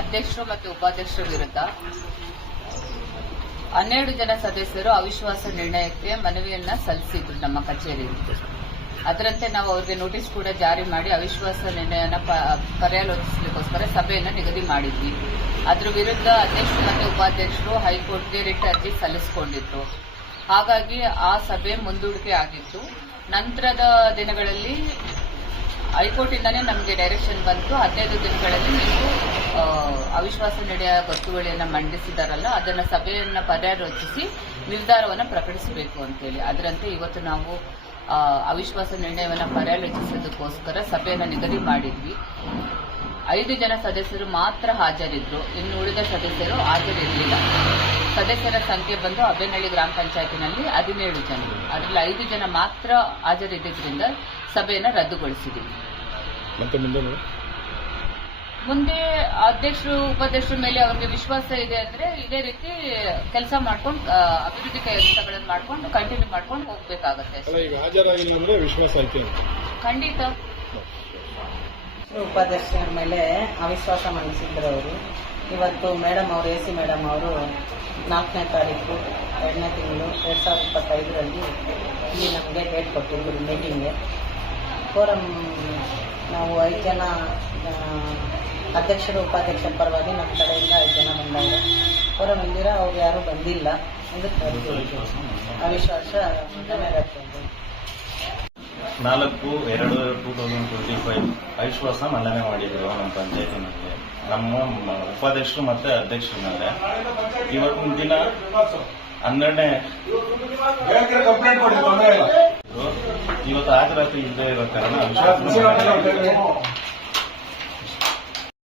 ಅಧ್ಯಕ್ಷರು ಮತ್ತು ಉಪಾಧ್ಯಕ್ಷರ ವಿರುದ್ಧ ಹನ್ನೆರಡು ಜನ ಸದಸ್ಯರು ಅವಿಶ್ವಾಸ ನಿರ್ಣಯಕ್ಕೆ ಮನವಿಯನ್ನ ಸಲ್ಲಿಸಿದ್ರು ನಮ್ಮ ಕಚೇರಿಯಲ್ಲಿ ಅದರಂತೆ ನಾವು ಅವರಿಗೆ ನೋಟಿಸ್ ಕೂಡ ಜಾರಿ ಮಾಡಿ ಅವಿಶ್ವಾಸ ನಿರ್ಣಯನ ಪರ್ಯಾಲೋಚಿಸಲಿಕ್ಕೋಸ್ಕರ ಸಭೆಯನ್ನು ನಿಗದಿ ಮಾಡಿದ್ವಿ. ಅದ್ರ ವಿರುದ್ಧ ಅಧ್ಯಕ್ಷರು ಮತ್ತು ಉಪಾಧ್ಯಕ್ಷರು ಹೈಕೋರ್ಟ್ಗೆ ರಿಟ್ ಅರ್ಜಿ ಸಲ್ಲಿಸಿಕೊಂಡಿದ್ರು. ಹಾಗಾಗಿ ಆ ಸಭೆ ಮುಂದೂಡಿಕೆ ಆಗಿತ್ತು. ನಂತರದ ದಿನಗಳಲ್ಲಿ ಹೈಕೋರ್ಟಿಂದಾನೇ ನಮಗೆ ಡೈರೆಕ್ಷನ್ ಬಂತು. ಹದಿನೈದು ದಿನಗಳಲ್ಲಿ ನೀವು ಅವಿಶ್ವಾಸ ನಿರ್ಣಯ ಗೊತ್ತುವಳಿಯನ್ನು ಮಂಡಿಸಿದಾರಲ್ಲ, ಅದನ್ನ ಸಭೆಯನ್ನ ಪರ್ಯಾಲೋಚಿಸಿ ನಿರ್ಧಾರವನ್ನು ಪ್ರಕಟಿಸಬೇಕು ಅಂತೇಳಿ. ಅದರಂತೆ ಇವತ್ತು ನಾವು ಅವಿಶ್ವಾಸ ನಿರ್ಣಯವನ್ನು ಪರ್ಯಾಲೋಚಿಸೋದಕ್ಕೋಸ್ಕರ ಸಭೆಯನ್ನು ನಿಗದಿ ಮಾಡಿದ್ವಿ. ಐದು ಜನ ಸದಸ್ಯರು ಮಾತ್ರ ಹಾಜರಿದ್ರು. ಇನ್ನು ಉಳಿದ ಸದಸ್ಯರು ಹಾಜರಿರಲಿಲ್ಲ. ಸದಸ್ಯರ ಸಂಖ್ಯೆ ಬಂದು ಅಬ್ಬೇನಹಳ್ಳಿ ಗ್ರಾಮ ಪಂಚಾಯತಿನಲ್ಲಿ ಹದಿನೇಳು ಜನರು ಅದರಲ್ಲಿ ಐದು ಜನ ಮಾತ್ರ ಹಾಜರಿದ್ದರಿಂದ ಸಭೆಯನ್ನು ರದ್ದುಗೊಳಿಸಿದ್ದೀವಿ ಮತ್ತೆ ಮುಂದೆ ಮುಂದೆ ಅಧ್ಯಕ್ಷರು ಉಪಾಧ್ಯಕ್ಷರ ಮೇಲೆ ಅವ್ರಿಗೆ ವಿಶ್ವಾಸ ಇದೆ ಅಂದ್ರೆ ಇದೇ ರೀತಿ ಕೆಲಸ ಮಾಡ್ಕೊಂಡು ಅಭಿವೃದ್ಧಿ ಕೆಲಸಗಳನ್ನು ಮಾಡ್ಕೊಂಡು ಕಂಟಿನ್ಯೂ ಮಾಡ್ಕೊಂಡು ಹೋಗ್ಬೇಕಾಗತ್ತೆ. ವಿಶ್ವಾಸ ಖಂಡಿತ. ಉಪಾಧ್ಯಕ್ಷರ ಮೇಲೆ ಅವಿಶ್ವಾಸ ಮಂಡಿಸಿದ್ರು ಅವರು. ಇವತ್ತು ಮೇಡಮ್ ಅವರು ಎ ಸಿ ಮೇಡಮ್ ಅವರು ನಾಲ್ಕನೇ ತಾರೀಕು, ಎರಡನೇ ತಿಂಗಳು ಎರಡು ಸಾವಿರದ ಇಪ್ಪತ್ತೈದರಲ್ಲಿ ಇಲ್ಲಿ ನಮಗೆ ಡೇಟ್ ಕೊಟ್ಟಿದ್ದರು ಮೀಟಿಂಗ್ಗೆ ಫೋರಮ್ ನಾವು ಐದು ಜನ ಅಧ್ಯಕ್ಷರು, ಉಪಾಧ್ಯಕ್ಷರ ಪರವಾಗಿ ನಮ್ಮ ಕಡೆಯಿಂದ ಐದು ಜನ ಬಂದಾಗ ಫೋರಮ್ ಇಲ್ದಿರ ಅವ್ರು ಯಾರೂ ಬಂದಿಲ್ಲ ಅದಕ್ಕೆ ಅವಿಶ್ವಾಸ ನಾಲ್ಕು ಎರಡು ಟೂ ತೌಸಂಡ್ ಟ್ವೆಂಟಿ ಫೈವ್ ಅವಿಶ್ವಾಸ ಮಂಡನೆ ಮಾಡಿದ್ರು ನಮ್ಮ ಪಂಚಾಯತಿನಲ್ಲಿ ನಮ್ಮ ಉಪಾಧ್ಯಕ್ಷರು ಮತ್ತೆ ಅಧ್ಯಕ್ಷರ ಮೇಲೆ ಇವತ್ತಿನ ದಿನ ಹನ್ನೆರಡನೇ ಇವತ್ತು ಹಾಜರಾತಿ ಇಲ್ಲದೆ ಇರೋ ಕಾರಣ ಅವಿಶ್ವಾಸ